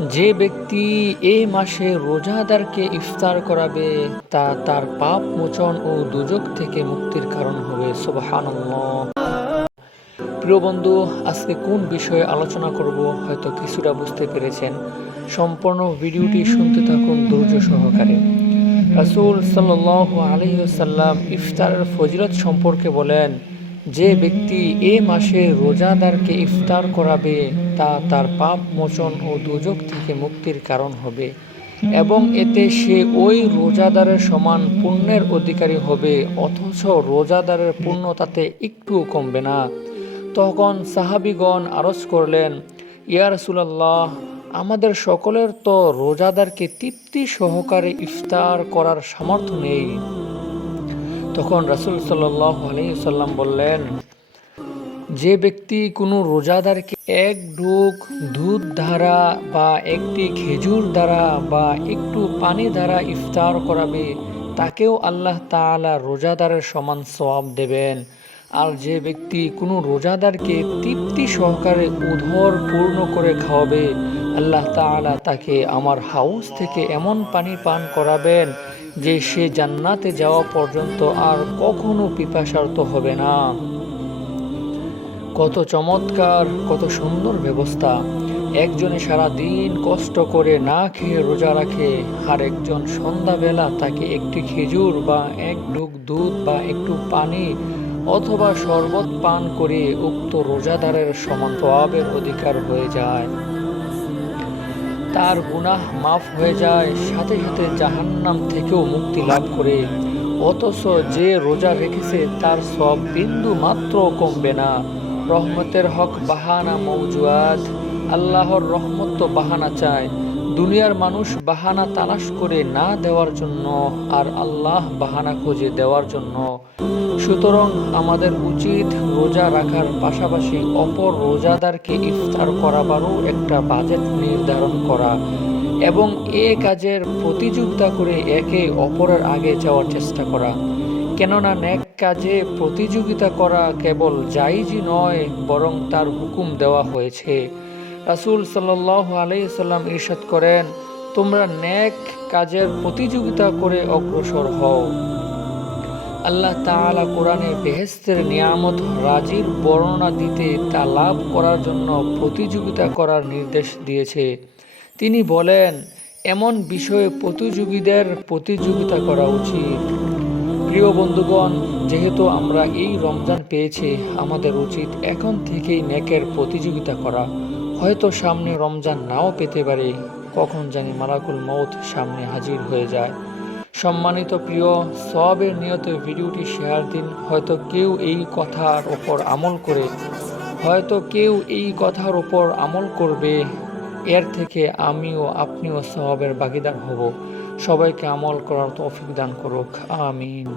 যে ব্যক্তি এই মাসে রোজাদারকে ইফতার করাবে, তা তার পাপ মোচন ও দুজক থেকে মুক্তির কারণ হবে, সুবহানাল্লাহ। প্রিয় বন্ধু, আজকে কোন বিষয়ে আলোচনা করব হয়তো কিছুটা বুঝতে পেরেছেন। সম্পূর্ণ ভিডিওটি শুনতে থাকুন ধৈর্য সহকারে। রাসূল সাল্লাল্লাহু আলাইহি ওয়াসাল্লাম ইফতারের ফজিলত সম্পর্কে বলেন যে ব্যক্তি এ মাসে রোজাদারকে ইফতার করাবে, তা তার পাপ মোচন ও দুজক থেকে মুক্তির কারণ হবে এবং এতে সে ওই রোজাদারের সমান পুণ্যের অধিকারী হবে, অথচ রোজাদারের পুণ্য তাতে একটুও কমবে না। তখন সাহাবিগণ আরজ করলেন, ইয়া রাসূলুল্লাহ, আমাদের সকলের তো রোজাদারকে তৃপ্তি সহকারে ইফতার করার সামর্থ্য নেই। তখন রাসূল সাল্লাম বললেন, যে ব্যক্তি কোনো রোজাদারকে এক ঢোক দুধ দ্বারা বা একটি খেজুর দ্বারা বা একটু পানি দ্বারা ইফতার করাবে, তাকেও আল্লাহ তাআলা রোজাদারের সমান সব দেবেন। আর যে ব্যক্তি কোনো রোজাদারকে তৃপ্তি সহকারে উধর পূর্ণ করে খাওয়াবে, আল্লাহ তাআলা তাকে আমার হাউস থেকে এমন পানি পান করাবেন যে সে জান্নাতে যাওয়া পর্যন্ত আর কখনো পিপাসার্ত হবে না। কত চমৎকার, কত সুন্দর ব্যবস্থা। একজনে সারা দিন কষ্ট করে না খেয়ে রোজা রাখে আর একজন সন্ধ্যাবেলা তাকে একটি খেজুর বা এক ঢুক দুধ বা একটু পানি অথবা শরবত পান করে উক্ত রোজাদারের সমান সওয়াবের অধিকার হয়ে যায়। তার গুনাহ মাফ হয়ে যায়, সাথে সাথে জাহান্নাম থেকেও মুক্তি লাভ করে। অথচ যে রোজা রেখেছে, তার সব বিন্দু মাত্র কমবে না। রহমতের হক বাহানা মৌজুয়াদ আল্লাহর রহমত তো বাহানা চায়। দুনিয়ার মানুষ বাহানা তালাশ করে না দেওয়ার জন্য, আর আল্লাহ বাহানা খুঁজে দেওয়ার জন্য। সুতরাং আমাদের উচিত রোজা রাখার পাশাপাশি অপর রোজাদারকে ইফতার করাবারও একটা বাজেট নির্ধারণ করা এবং এ কাজের প্রতিযোগিতা করে একে অপরের আগে যাওয়ার চেষ্টা করা। কেননা ন্যাক কাজে প্রতিযোগিতা করা কেবল জাইজই নয়, বরং তার হুকুম দেওয়া হয়েছে। রাসুল সাল্লাল্লাহু আলাইহি সাল্লাম ইরশাদ করেন, তোমরা ন্যাক কাজের প্রতিযোগিতা করে অগ্রসর হও। আল্লাহ তাআলা কোরআনে বেহেস্তের নিয়ামত, রাজির বর্ণনা দিতে তা লাভ করার জন্য প্রতিযোগিতা করার নির্দেশ দিয়েছে। তিনি বলেন, এমন বিষয়ে প্রতিযোগীদের প্রতিযোগিতা করা উচিত। প্রিয় বন্ধুগণ, যেহেতু আমরা এই রমজান পেয়েছি, আমাদের উচিত এখন থেকেই নেকের প্রতিযোগিতা করা। হয়তো সামনে রমজান নাও পেতে পারে। কখন জানি মালাকুল মৌত সামনে হাজির হয়ে যায়। সম্মানিত প্রিয়, সবের নিয়ত ভিডিওটি শেয়ার দিন। হয়তো কেউ এই কথার ওপর আমল করে, হয়তো কেউ এই কথার ওপর আমল করবে। এর থেকে আমিও আপনিও সবের বাগিদার হব। সবাইকে আমল করার তৌফিক দান করুক। আমিন।